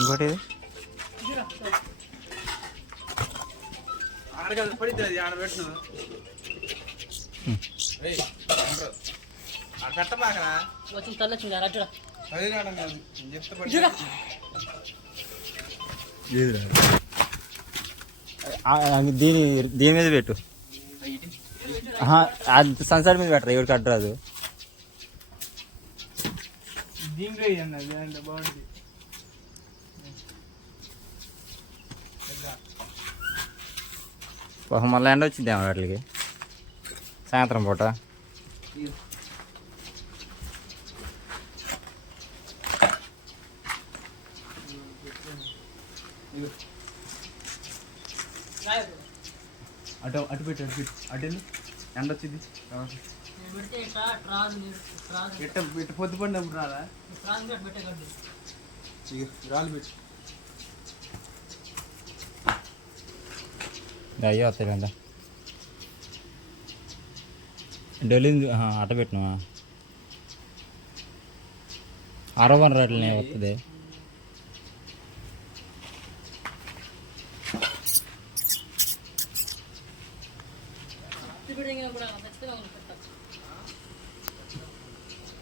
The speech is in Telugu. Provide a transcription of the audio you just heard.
ఇంకోటి ఆడగల పడిద్ది ఆడబెట్టిన పెట్టబాకరా వచ్చిన తల్లొచ్చింది అట్లా అది రావడం కాదు చెప్తే దీని మీద పెట్టు. సన్సెట్ మీద పెట్టరా, ఎవరికి అడ్రాదు. దీంట్లో ఇవ్వండి బాగుంది. మళ్ళీ ఎండ వచ్చింది ఏమో వాటికి సాయంత్రం పూట. అటు అటు పెట్టు అటు పెట్టు అటు ఎండ వచ్చింది ఇట్ట పొద్దు పడినప్పుడు రాదా రాళ్ళు పెట్టు. అయ్యో వస్తాయి కదా డొలి అట్ట పెట్టినవా 60 రేట్లనే వస్తుంది. కూడా